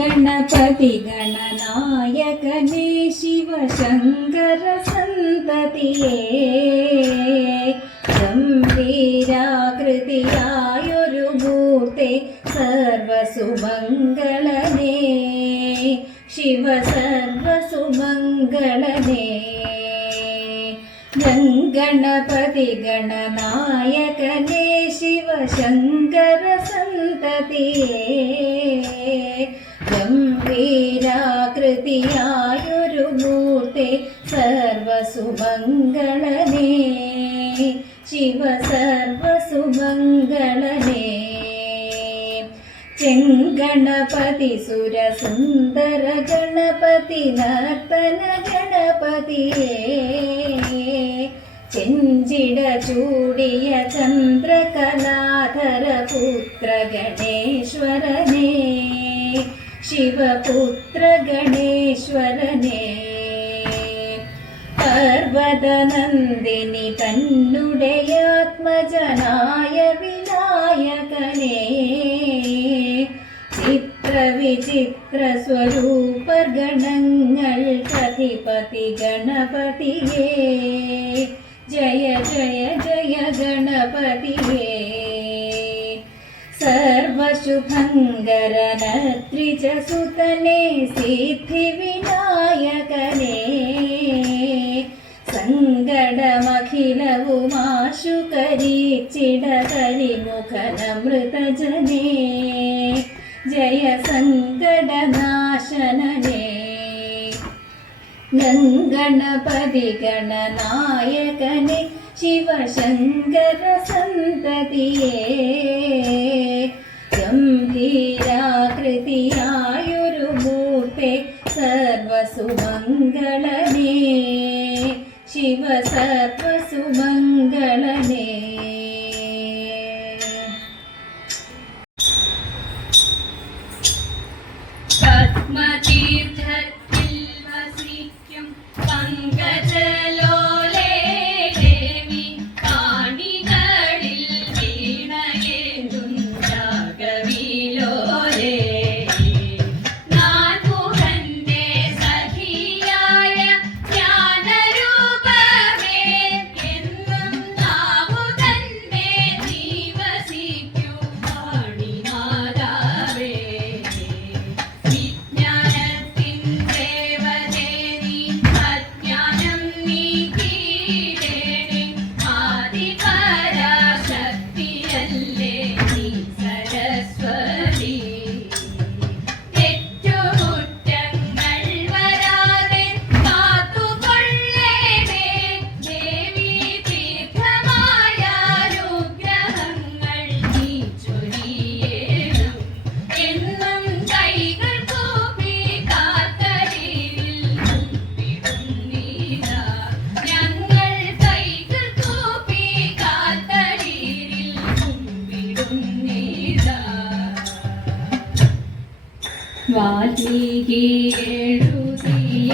गणपति गणनायकने शिवशङ्कर सन्ततिये गम्भीराकृतियाയൊരു മൂർത്തേ സർവസുമംഗളനേ शिव सर्वसुमङ्गलने गणपति गणनायकने शिवशङ्कर सन्ततिये गम्भीराकृतियाയൊരു മൂർത്തേ സർവസുമംഗളനേ शिव सर्वसुमङ्गलने ചെങ്കണപതി സുരസുന്ദര ഗണപതി നർത്തന ഗണപതിയേ ചെഞ്ചിട ചൂടിയ ചന്ദ്രകലാധര പുത്ര ഗണേശ്വരനേ ശിവപുത്ര ഗണേശ്വരനേ പർവതനന്ദിനി തന്നുടയാത്മജനായ വിനായകനേ ചിത്രവിചിത്ര സ്വരൂപഗണങ്ങൾ അധിപതി ഗണപതിയേ ജയ ജയ ജയ ഗണപതിയേ സർവശുഭങ്കരന ത്രിജസുതനേ സിദ്ധിവിനായകനേ സങ്കടമഖിലവുമാശു കരിച്ചിടകരിമുഖനമൃതജനേ ജയ സങ്കടനാശനനേ ഗണപതി ഗണനായകനെ ശിവശങ്കര സന്തതിയേ ഗംഭീരാകൃതിയായൊരു മൂർത്തേ സർവസുമംഗളനേ शिव सर्वसुमङ्गलने पद्मतीर्थത്തിൽ വസിക്കും പങ്കജലോലേ ദേവി കാണികളിൽ വീണയേന്തും രാഗവിലോലേ വാൽമീകി എഴുതിയ